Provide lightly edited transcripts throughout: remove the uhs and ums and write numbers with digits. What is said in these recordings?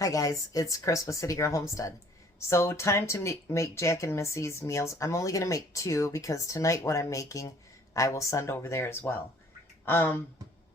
Hi guys, it's Chris with City Girl Homestead. So time to make Jack and Missie's meals. I'm only going to make two because tonight what I'm making I will send over there as well. They're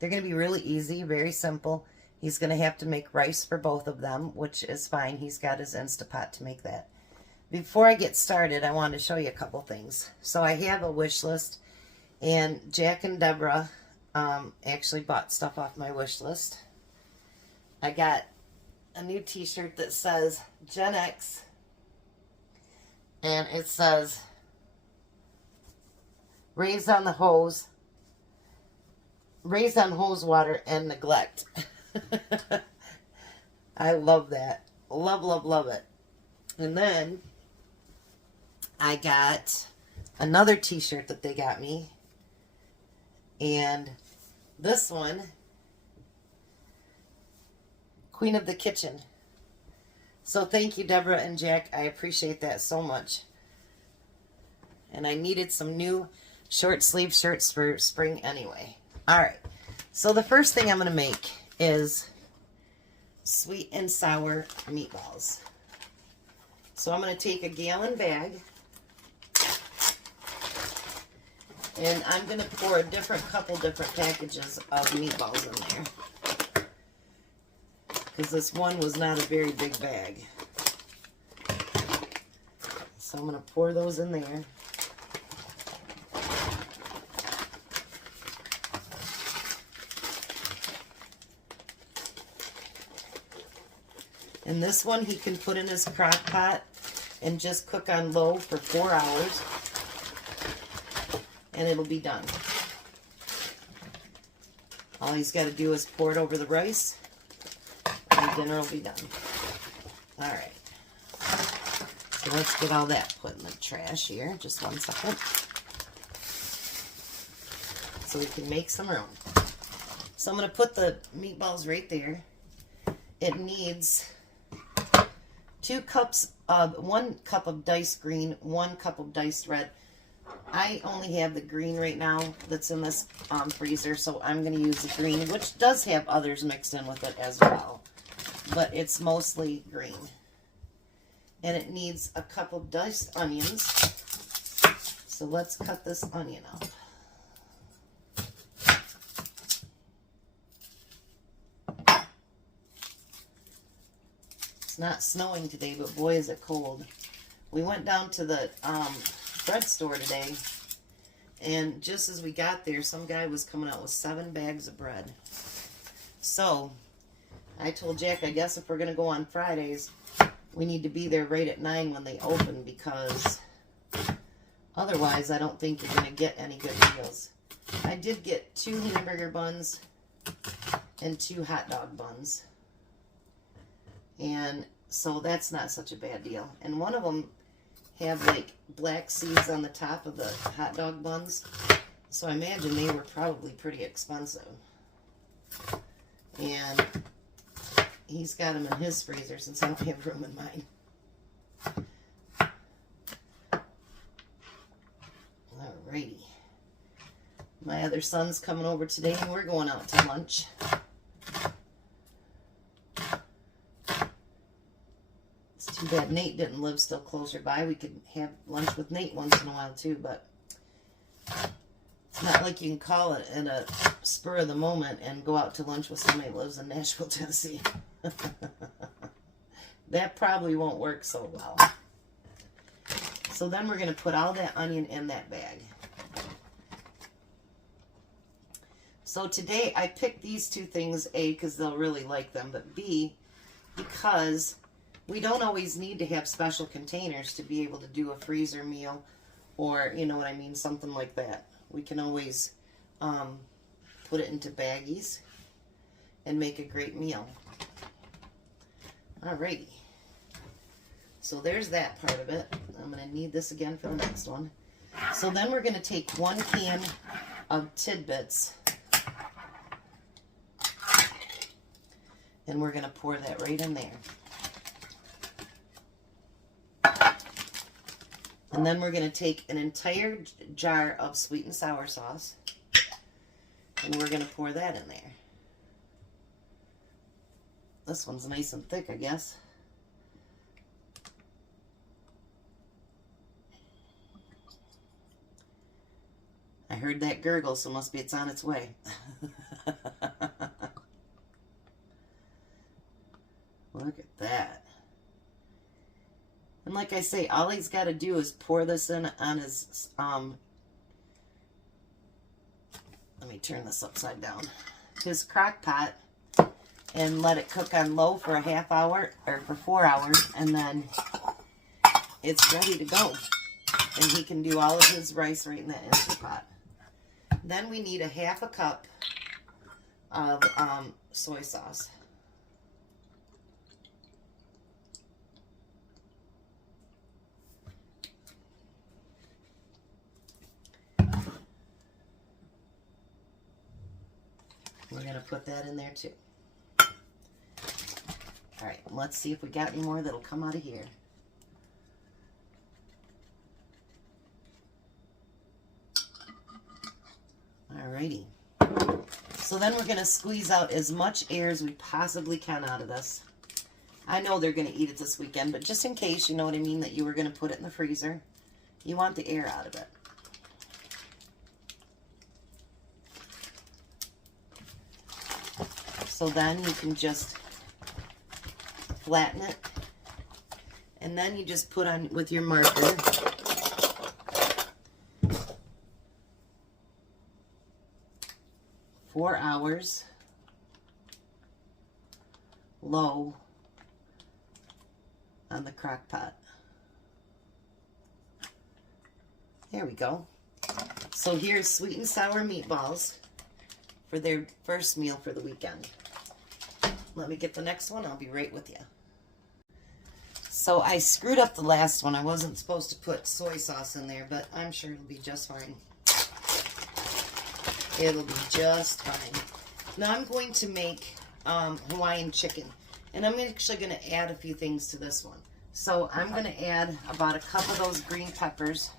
going to be really easy, very simple. He's going to have to make rice for both of them, which is fine. He's got his Instapot to make that. Before I get started, I want to show you a couple things. So I have a wish list, and Jack and Deborah actually bought stuff off my wish list. I got a new t-shirt that says Gen X, and it says raised on hose water and neglect. I love that. Love it. And then I got another t-shirt that they got me, and this one, Queen of the Kitchen. So thank you, Deborah and Jack. I appreciate that so much. And I needed some new short sleeve shirts for spring anyway. Alright, so the first thing I'm going to make is sweet and sour meatballs. So I'm going to take a gallon bag, and I'm going to pour a couple different packages of meatballs in there, because this one was not a very big bag. So I'm going to pour those in there. And this one he can put in his crock pot and just cook on low for 4 hours, and it'll be done. All he's got to do is pour it over the rice, and dinner will be done. Alright. So let's get all that put in the trash here. Just 1 second. So we can make some room. So I'm going to put the meatballs right there. It needs 1 cup of diced green, 1 cup of diced red. I only have the green right now that's in this freezer, so I'm going to use the green, which does have others mixed in with it as well, but it's mostly green. And it needs 1 cup of diced onions, so let's cut this onion up. It's not snowing today, but boy is it cold. We went down to the bread store today, and just as we got there, some guy was coming out with 7 bags of bread. So I told Jack, I guess if we're going to go on Fridays, we need to be there right at 9 when they open, because otherwise I don't think you're going to get any good deals. I did get 2 hamburger buns and 2 hot dog buns. And so that's not such a bad deal. And one of them have like black seeds on the top of the hot dog buns. So I imagine they were probably pretty expensive. And he's got them in his freezer since I don't have room in mine. Alrighty. My other son's coming over today, and we're going out to lunch. It's too bad Nate didn't live still closer by. We could have lunch with Nate once in a while too, but it's not like you can call it in a spur of the moment and go out to lunch with somebody who lives in Nashville, Tennessee. That probably won't work so well. So then we're going to put all that onion in that bag. So today I picked these 2 things, A, because they'll really like them, but B, because we don't always need to have special containers to be able to do a freezer meal, or, you know what I mean, something like that. We can always put it into baggies and make a great meal. Alrighty. So there's that part of it. I'm going to need this again for the next one. So then we're going to take 1 can of tidbits, and we're going to pour that right in there. And then we're going to take an entire jar of sweet and sour sauce, and we're going to pour that in there. This one's nice and thick, I guess. I heard that gurgle, so must be it's on its way. Look at that. And like I say, all he's got to do is pour this in on his, let me turn this upside down, his crock pot, and let it cook on low for a half hour, or for 4 hours, and then it's ready to go. And he can do all of his rice right in that Instant Pot. Then we need a half a cup of soy sauce. We're going to put that in there too. All right, let's see if we got any more that'll come out of here. Alrighty. So then we're going to squeeze out as much air as we possibly can out of this. I know they're going to eat it this weekend, but just in case, you know what I mean, that you were going to put it in the freezer, you want the air out of it. So then you can just flatten it, and then you just put on with your marker "4 hours, low" on the crock pot. There we go. So here's sweet and sour meatballs for their first meal for the weekend. Let me get the next one. I'll be right with you. So I screwed up the last one. I wasn't supposed to put soy sauce in there, but I'm sure it'll be just fine. It'll be just fine. Now I'm going to make Hawaiian chicken. And I'm actually going to add a few things to this one. So I'm going to add about a cup of those green peppers.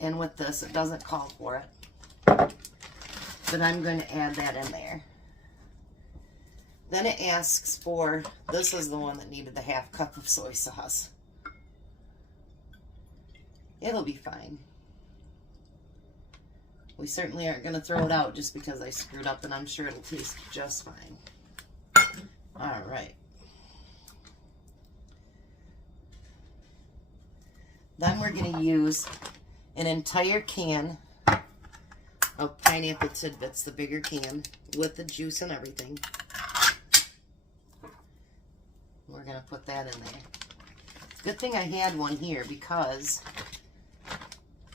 And with this, it doesn't call for it. But I'm going to add that in there. Then it asks for, this is the one that needed the half cup of soy sauce. It'll be fine. We certainly aren't going to throw it out just because I screwed up, and I'm sure it'll taste just fine. All right. Then we're going to use an entire can of pineapple tidbits, the bigger can, with the juice and everything. We're going to put that in there. Good thing I had one here, because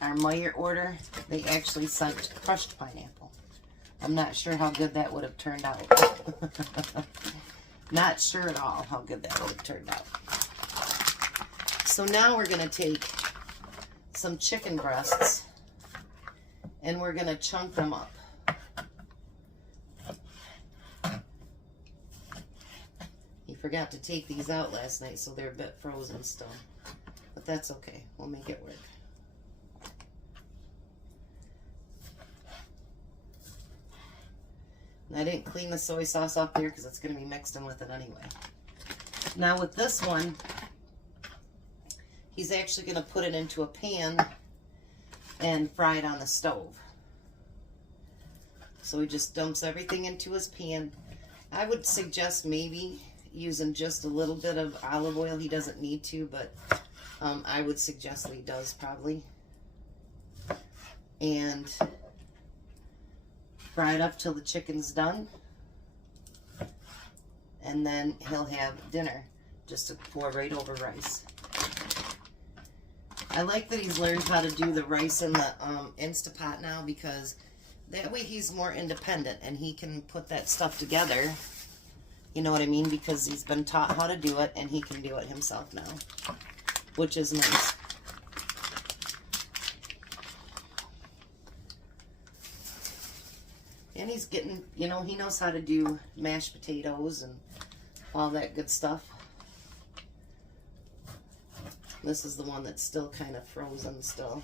our Meyer order, they actually sent crushed pineapple. I'm not sure how good that would have turned out. Not sure at all how good that would have turned out. So now we're going to take some chicken breasts and we're going to chunk them up. He forgot to take these out last night, so they're a bit frozen still. But that's okay. We'll make it work. And I didn't clean the soy sauce off there because it's going to be mixed in with it anyway. Now with this one, he's actually going to put it into a pan and fry it on the stove. So he just dumps everything into his pan. I would suggest maybe using just a little bit of olive oil. He doesn't need to, but I would suggest that he does probably. And fry it up till the chicken's done. And then he'll have dinner just to pour right over rice. I like that he's learned how to do the rice in the Instant Pot now, because that way he's more independent and he can put that stuff together. You know what I mean? Because he's been taught how to do it and he can do it himself now, which is nice. And he's getting, you know, he knows how to do mashed potatoes and all that good stuff. This is the one that's still kind of frozen still.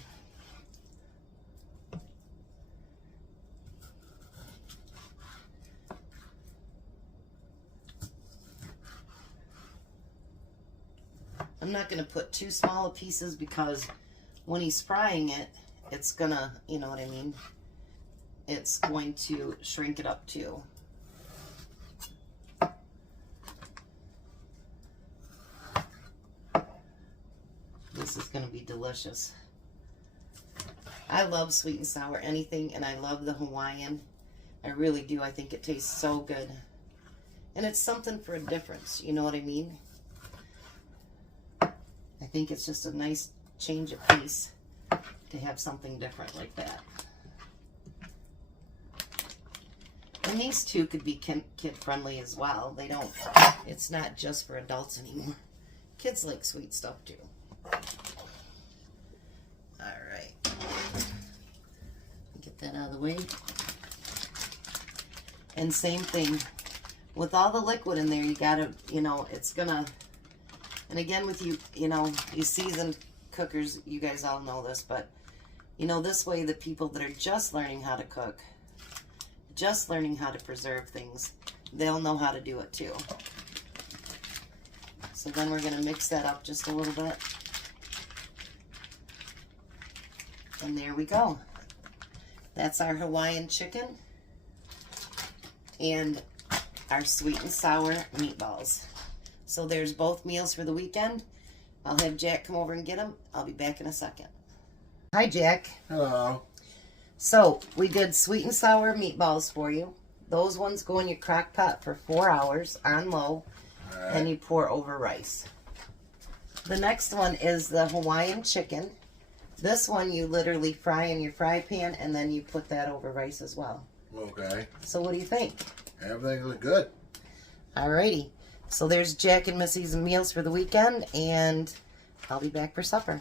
I'm not going to put too small of pieces because when he's frying it, it's going to, you know what I mean? It's going to shrink it up too. This is going to be delicious. I love sweet and sour anything, and I love the Hawaiian. I really do. I think it tastes so good. And it's something for a difference, you know what I mean? I think it's just a nice change of pace to have something different like that. And these two could be kid-friendly as well. They don't, it's not just for adults anymore. Kids like sweet stuff too. Alright. Get that out of the way. And same thing. With all the liquid in there, you gotta, you know, it's gonna, and again with you, you know, you seasoned cookers, you guys all know this, but, you know, this way the people that are just learning how to cook, just learning how to preserve things, they'll know how to do it too. So then we're gonna mix that up just a little bit. And there we go. That's our Hawaiian chicken and our sweet and sour meatballs. So there's both meals for the weekend. I'll have Jack come over and get them. I'll be back in a second. Hi, Jack. Hello. So we did sweet and sour meatballs for you. Those ones go in your crock pot for 4 hours on low, and you pour over rice. The next one is the Hawaiian chicken. This one you literally fry in your fry pan, and then you put that over rice as well. Okay. So what do you think? Everything looks good. Alrighty. So there's Jack and Missie's meals for the weekend, and I'll be back for supper.